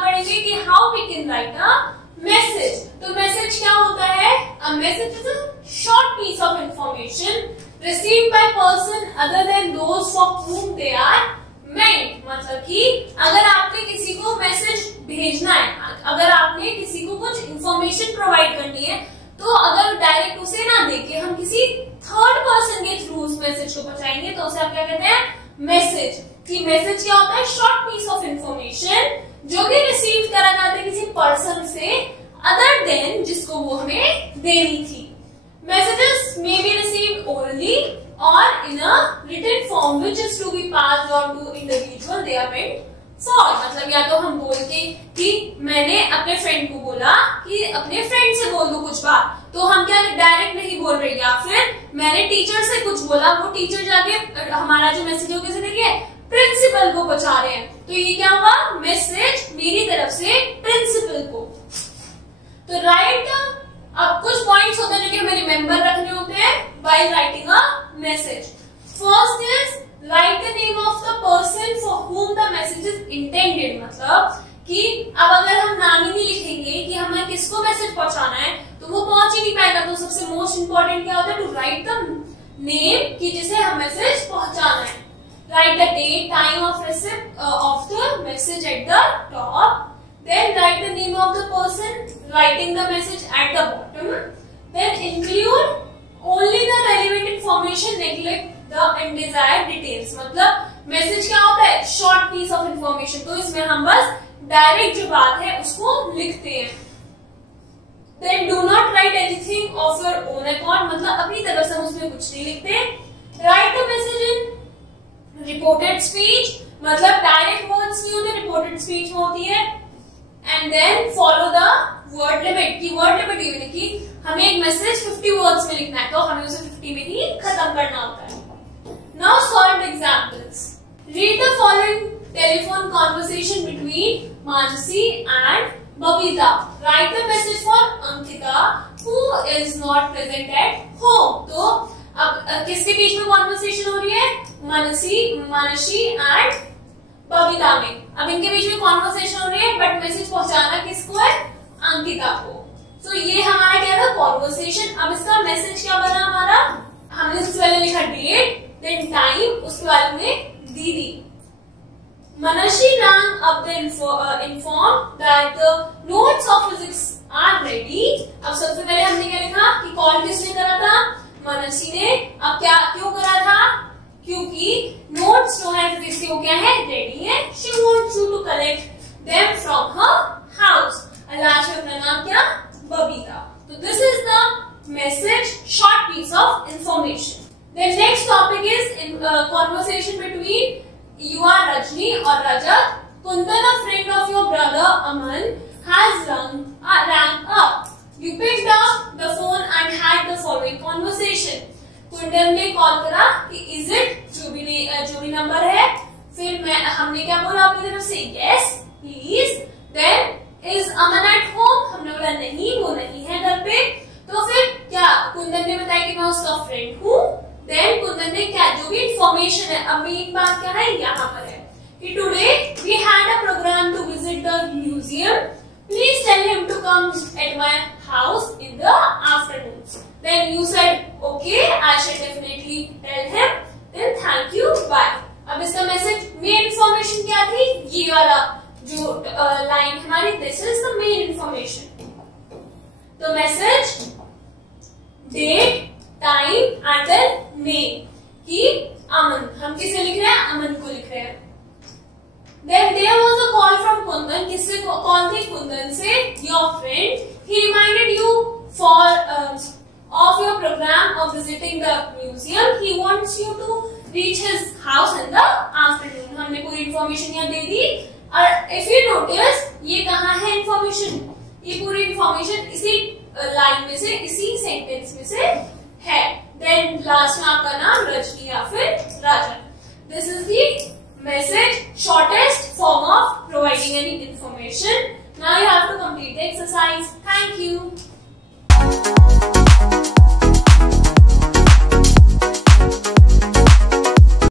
पढ़ेंगे कि how we can write a message. तो मैसेज क्या होता है? A message is a short piece of information received by person other than those for whom they are meant। मतलब कि अगर आपने किसी को मैसेज भेजना है, अगर आपने किसी को कुछ इंफॉर्मेशन प्रोवाइड करनी है, तो अगर डायरेक्ट उसे ना देके हम किसी थर्ड पर्सन के थ्रू उस मैसेज को पहुंचाएंगे तो उसे आप क्या कहते हैं? मैसेज। कि मैसेज क्या होता है? शॉर्ट पीस ऑफ इंफॉर्मेशन जो कि रिसीव करा जाता है किसी पर्सन से अदर देन जिसको वो हमें देनी थी। Messages may be received orally or in a written form which is to be passed on to individual they are meant for। मतलब या तो हम बोल के कि मैंने अपने फ्रेंड को बोला कि अपने फ्रेंड से बोल दो कुछ बात, तो हम क्या डायरेक्ट नहीं बोल रहे, या फिर मैंने टीचर से कुछ बोला, वो टीचर जाके हमारा जो मैसेज हो किसे देखिए प्रिंसिपल को पहुंचा रहे हैं, तो ये क्या हुआ? मैसेज मेरी तरफ से प्रिंसिपल को। तो राइट अब कुछ पॉइंट्स होते हैं जो कि हमें रिमेम्बर रखने होते हैं while writing a message। First is write the name of the person for whom the message is intended। मतलब कि अब अगर हम नाम ही नहीं लिखेंगे कि हमें किसको मैसेज पहुंचाना है तो वो पहुंच ही नहीं पाएगा। तो सबसे मोस्ट इंपॉर्टेंट क्या होता है? टू राइट द नेम कि जिसे हम मैसेज पहुंचाना है। Write the date time of receipt of the message at the top. Then write the name of the person writing the message at the bottom. Then include only the relevant information, neglect the undesired details। मतलब message क्या होता है? Short piece of information. तो इसमें हम बस direct जो बात है उसको लिखते हैं। Then do not write anything of your own accord। मतलब अपनी तरफ से हम उसमें कुछ नहीं लिखते। Write the message in reported speech। मतलब डायरेक्ट वर्ड्स नहीं होते, रिपोर्टेड स्पीच में होती है। And then follow the word limit। की वर्ड लिमिट ये कि हमें एक मैसेज 50 वर्ड्स में लिखना है तो हमें उसे 50 में ही खत्म करना होता है। Now solve examples। Read the following telephone conversation between Manasi and Babita। Write the message for Ankita who is not present at home। तो अब किसके बीच में कॉन्वर्सेशन हो रही है? मानसी एंड बबीता में। अब इनके बीच में कॉन्वर्सेशन हो रही है बट मैसेज पहुंचाना किसको है? अंकिता को। तो ये हमारा क्या था? कॉन्वर्सेशन। अब इसका मैसेज क्या बना हमारा? हमने सबसे पहले लिखा डेट, देन टाइम, उसके बाद में दीदी। Manashi rang up the informed that the notes of physics are ready। अब सबसे पहले हमने क्या लिखा कि कॉल किसने करा था? मनसी ने। अब क्या क्यों करा था? क्योंकि नोट्स जो है फिजिक्स के वो क्या है? रेडी है। She wants you to collect them from her house. Last में अपना नाम क्या? बबीता। तो this is the message, short piece of information. The next topic is conversation between you are Rajni or Rajat। Kundan, a friend of your brother Aman, has rang up। You picked up the phone and had the following conversation। Kundan ने call करा कि is it जो भी number है, फिर हमने क्या बोला अपनी तरफ से? Yes please. Then is Aman at home? हमने बोला नहीं, वो नहीं है घर पे। तो फिर क्या कुंदन ने बताया कि मैं उसका फ्रेंड हूँ। देन कुंदन ने क्या जो भी इंफॉर्मेशन है, अब मेन बात क्या है यहाँ पर है कि today we had a programme to visit the museum. Please tell him to come at my house in the afternoon. Then you said okay, I shall definitely tell him। Then thank you, bye। अब इसका message main information क्या थी? ये वाला जो line हमारी, this is the main information. तो message date time and then name कि अमन, हम किसे लिख रहे हैं? अमन को लिख रहे हैं। Then there was a call from Kundan। किससे कॉल थी? कुंदन से। Your friend, he reminded you for of your program of visiting the museum। He wants you to reach his house in the afternoon। हमने पूरी information यहाँ दे दी। और if you notice ये कहाँ है इंफॉर्मेशन? ये पूरी इंफॉर्मेशन इसी लाइन में से, इसी सेंटेंस में से है। देन लास्ट में आपका नाम रजनी या फिर Raja. This is the message, shortest form of providing any information. Now you have to complete the exercise. Thank you.